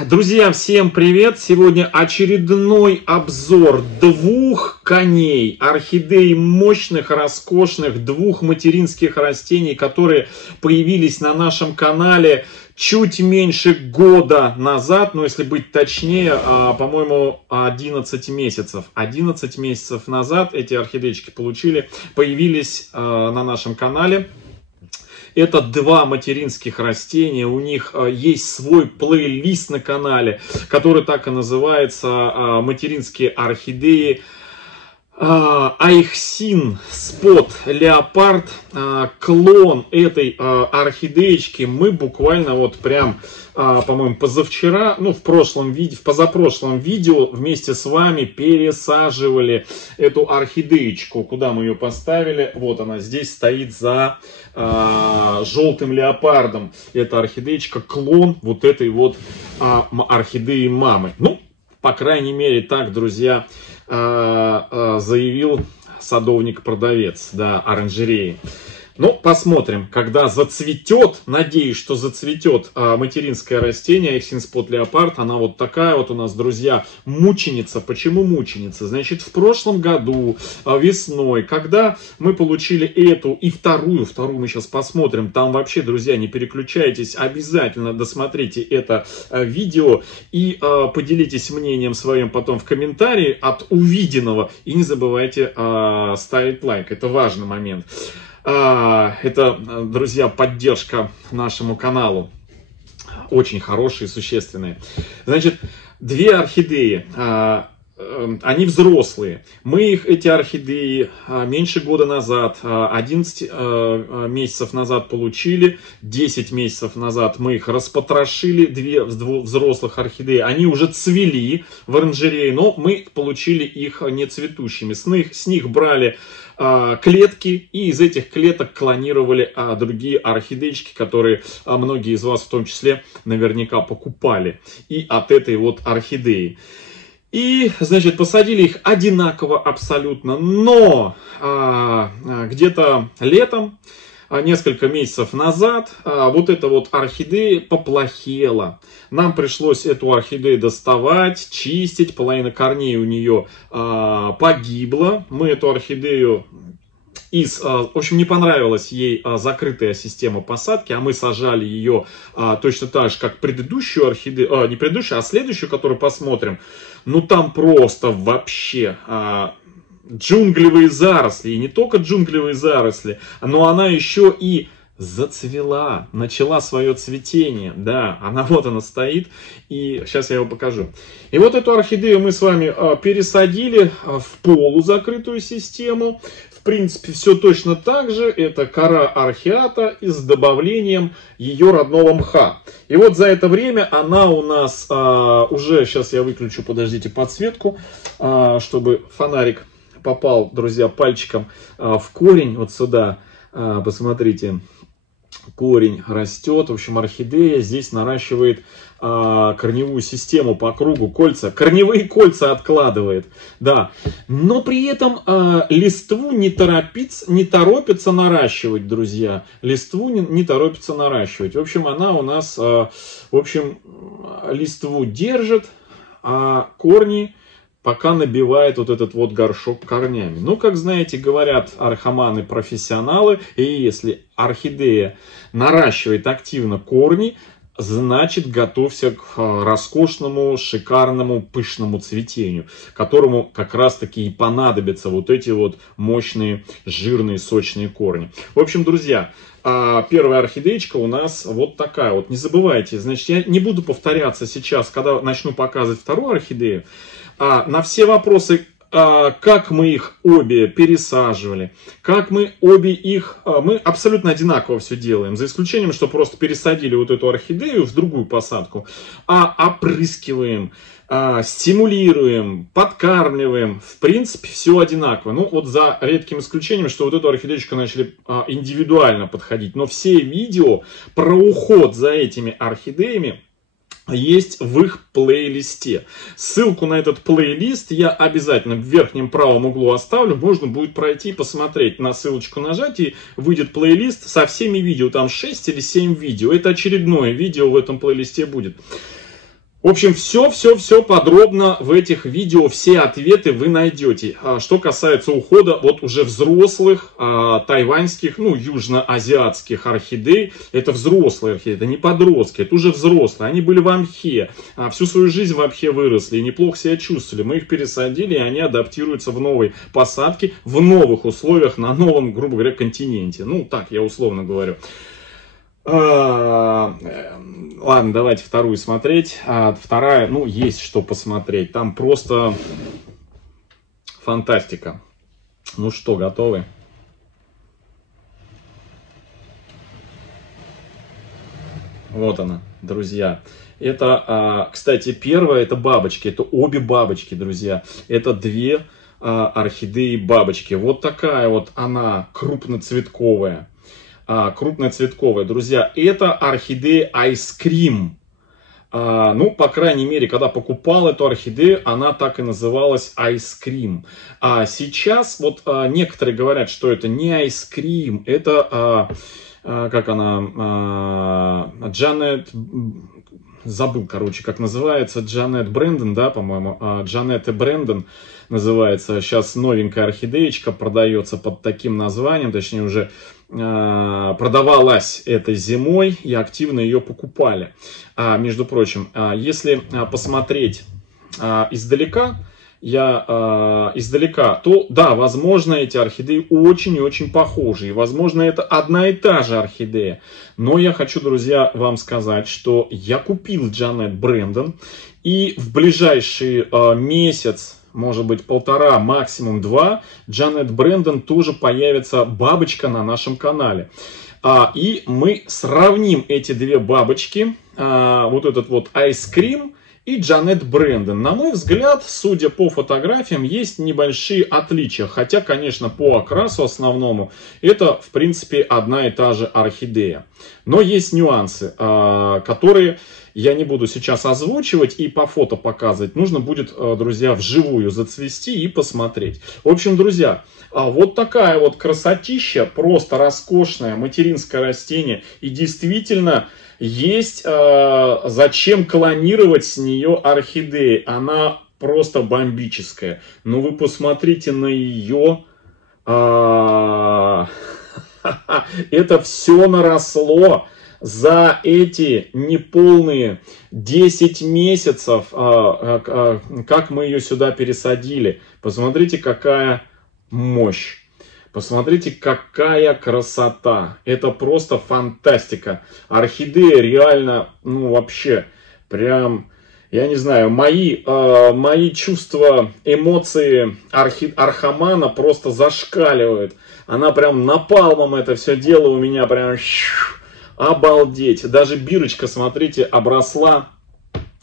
Друзья, всем привет! Сегодня очередной обзор двух коней, орхидей мощных, роскошных, двух материнских растений, которые появились на нашем канале чуть меньше года назад, но если быть точнее, по-моему, 11 месяцев. 11 месяцев назад эти орхидейчики появились на нашем канале. Это два материнских растения, у них есть свой плейлист на канале, который так и называется «Материнские орхидеи». Айхсин Спот Леопард, клон этой орхидеечки мы буквально вот прям, по-моему, позавчера, ну в позапрошлом видео вместе с вами пересаживали эту орхидеечку. Куда мы ее поставили? Вот она здесь стоит за желтым леопардом. Это орхидеечка, клон вот этой вот орхидеи мамы. Ну, по крайней мере, так, друзья, заявил садовник-продавец, да, оранжереи. Ну, посмотрим, когда зацветет, надеюсь, что зацветет материнское растение, Айхсин Спот Леопард. Она вот такая вот у нас, друзья, мученица. Почему мученица? Значит, в прошлом году, весной, когда мы получили эту и вторую мы сейчас посмотрим, там вообще, друзья, не переключайтесь, обязательно досмотрите это видео и поделитесь мнением своим потом в комментарии от увиденного. И не забывайте ставить лайк, это важный момент. Это, друзья, поддержка нашему каналу. Очень хорошие, существенные. Значит, две орхидеи. Они взрослые. Мы эти орхидеи меньше года назад, 11 месяцев назад получили. 10 месяцев назад мы их распотрошили. Две взрослых орхидеи. Они уже цвели в оранжерее, но мы получили их не цветущими. С них брали клетки, и из этих клеток клонировали другие орхидеечки, которые многие из вас в том числе наверняка покупали. И от этой вот орхидеи. И, значит, посадили их одинаково абсолютно, но где-то летом, несколько месяцов назад, вот эта вот орхидея поплохела. Нам пришлось эту орхидею доставать, чистить, половина корней у нее погибла. Мы эту орхидею в общем, не понравилась ей закрытая система посадки, а мы сажали ее точно так же, как предыдущую орхидею, не предыдущую, а следующую, которую посмотрим. Ну, там просто вообще джунглевые заросли, и не только джунглевые заросли, но она еще и зацвела, начала свое цветение, да, она стоит, и сейчас я его покажу. И вот эту орхидею мы с вами пересадили в полузакрытую систему. В принципе, все точно так же. Это кора археата и с добавлением ее родного мха. И вот за это время она у нас уже, сейчас я выключу, подождите, подсветку, чтобы фонарик попал, друзья, пальчиком в корень, вот сюда, посмотрите. Корень растет, в общем, орхидея здесь наращивает корневую систему по кругу, корневые кольца откладывает, да, но при этом листву не торопится наращивать, друзья, листву не торопится наращивать. В общем, она у нас, листву держит, а корни пока набивает вот этот вот горшок корнями. Ну, как знаете, говорят архаманы-профессионалы, и если орхидея наращивает активно корни, значит, готовься к роскошному, шикарному, пышному цветению, которому как раз-таки и понадобятся вот эти вот мощные, жирные, сочные корни. В общем, друзья, первая орхидеечка у нас вот такая вот. Не забывайте, значит, я не буду повторяться сейчас, когда начну показывать вторую орхидею. На все вопросы, как мы их обе пересаживали, как мы мы абсолютно одинаково все делаем, за исключением, что просто пересадили вот эту орхидею в другую посадку, опрыскиваем, стимулируем, подкармливаем, в принципе, все одинаково. Ну, вот за редким исключением, что вот эту орхидеечку начали индивидуально подходить, но все видео про уход за этими орхидеями есть в их плейлисте. Ссылку на этот плейлист я обязательно в верхнем правом углу оставлю. Можно будет пройти и посмотреть. На ссылочку нажать, и выйдет плейлист со всеми видео. Там 6 или 7 видео. Это очередное видео в этом плейлисте будет. В общем, все подробно в этих видео, все ответы вы найдете. Что касается ухода вот уже взрослых тайваньских, ну, южноазиатских орхидей, это взрослые орхидеи, это не подростки, это уже взрослые. Они были в амхе, всю свою жизнь в амхе выросли и неплохо себя чувствовали. Мы их пересадили, и они адаптируются в новой посадке, в новых условиях, на новом, грубо говоря, континенте. Ну, так я условно говорю. Ладно, давайте вторую смотреть. Вторая, ну, есть что посмотреть. Там просто фантастика. Ну что, готовы? Вот она, друзья. Это, кстати, первая, это бабочки. Это обе бабочки, друзья. Это две орхидеи бабочки. Вот такая вот она, крупноцветковая. Крупноцветковая, друзья, это орхидея Ice Cream. Ну, по крайней мере, когда покупал эту орхидею, она так и называлась Ice Cream. А сейчас вот некоторые говорят, что это не Ice Cream, это, как она, Джанет, забыл, короче, как называется, Джанет Брэндон, да, по-моему, Джанет Брэндон называется. Сейчас новенькая орхидеечка продается под таким названием, точнее уже продавалась этой зимой и активно ее покупали. Между прочим, если посмотреть издалека, то да, возможно, эти орхидеи очень и очень похожи. И возможно, это одна и та же орхидея. Но я хочу, друзья, вам сказать, что я купил Джанет Брэндон. И в ближайший месяц, может быть, полтора, максимум 2, Джанет Брэндон тоже появится бабочка на нашем канале. И мы сравним эти две бабочки, вот этот вот Ice Cream и Джанет Брэндон. На мой взгляд, судя по фотографиям, есть небольшие отличия. Хотя, конечно, по окрасу основному это, в принципе, одна и та же орхидея. Но есть нюансы, которые я не буду сейчас озвучивать и по фото показывать. Нужно будет, друзья, вживую зацвести и посмотреть. В общем, друзья, вот такая вот красотища, просто роскошное материнское растение. И действительно есть зачем клонировать с нее орхидеи. Она просто бомбическая. Но вы посмотрите на ее... Это все наросло за эти неполные 10 месяцев, как мы ее сюда пересадили. Посмотрите, какая мощь. Посмотрите, какая красота. Это просто фантастика. Орхидея реально, ну вообще, прям... Я не знаю, мои чувства, эмоции архамана просто зашкаливают. Она прям напалмом это все дело у меня прям... Обалдеть. Даже бирочка, смотрите, обросла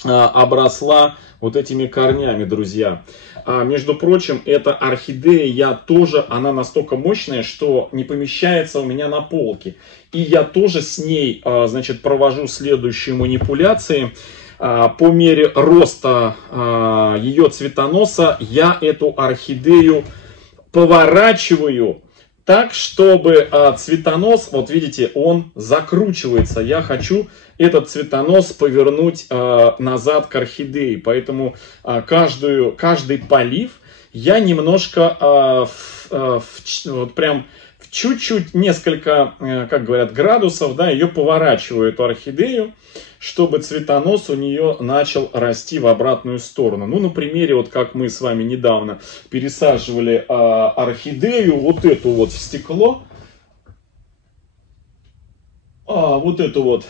вот этими корнями, друзья. Между прочим, эта орхидея, она настолько мощная, что не помещается у меня на полке. И я тоже с ней, значит, провожу следующие манипуляции. По мере роста ее цветоноса я эту орхидею поворачиваю так, чтобы цветонос, вот видите, он закручивается. Я хочу этот цветонос повернуть назад к орхидее. Поэтому каждый полив я немножко, вот прям чуть-чуть, несколько, как говорят, градусов, да, ее поворачиваю, эту орхидею, чтобы цветонос у нее начал расти в обратную сторону. Ну, на примере, вот как мы с вами недавно пересаживали орхидею, вот эту вот в стекло, вот эту вот,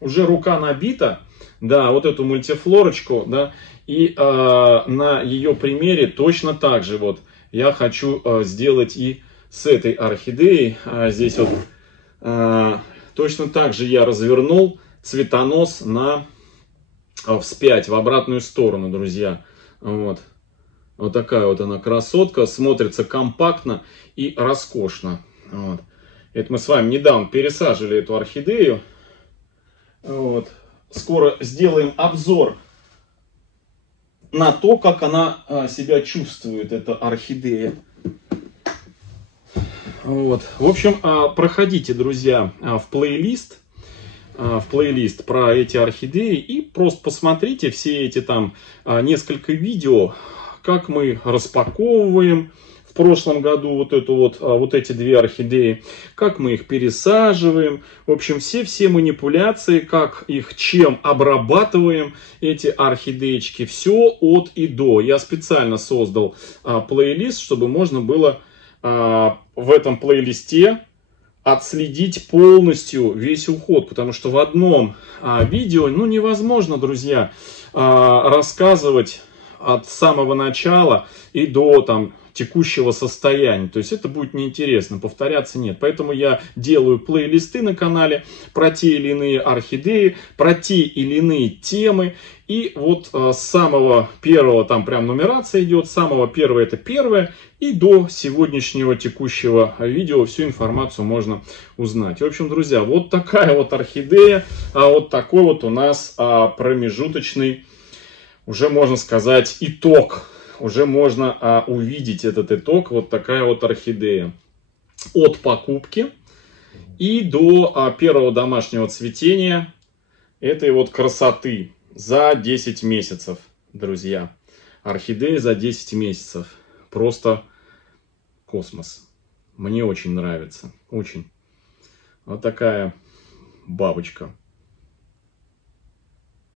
уже рука набита, да, вот эту мультифлорочку, да, и на ее примере точно так же вот я хочу сделать и с этой орхидеей. Здесь вот точно так же я развернул цветонос вспять, в обратную сторону, друзья. Вот такая вот она красотка, смотрится компактно и роскошно. Вот. Это мы с вами недавно пересаживали эту орхидею. Вот. Скоро сделаем обзор на то, как она себя чувствует, эта орхидея. Вот. В общем, проходите, друзья, в плейлист. в плейлист про эти орхидеи и просто посмотрите все эти там несколько видео, как мы распаковываем в прошлом году вот эти две орхидеи, как мы их пересаживаем, в общем, все манипуляции, как их чем обрабатываем, эти орхидеечки, все от и до. Я специально создал плейлист, чтобы можно было в этом плейлисте отследить полностью весь уход, потому что в одном видео, ну, невозможно, друзья, рассказывать от самого начала и до там текущего состояния. То есть это будет неинтересно, повторяться нет. Поэтому я делаю плейлисты на канале про те или иные орхидеи, про те или иные темы. И вот с самого первого, там прям нумерация идет, с самого первого это первое, и до сегодняшнего текущего видео всю информацию можно узнать. В общем, друзья, вот такая вот орхидея, вот такой вот у нас промежуточный, уже можно сказать, итог. Уже можно увидеть этот итог. Вот такая вот орхидея. От покупки и до первого домашнего цветения этой вот красоты за 10 месяцев, друзья. Орхидея за 10 месяцев. Просто космос. Мне очень нравится. Очень. Вот такая бабочка.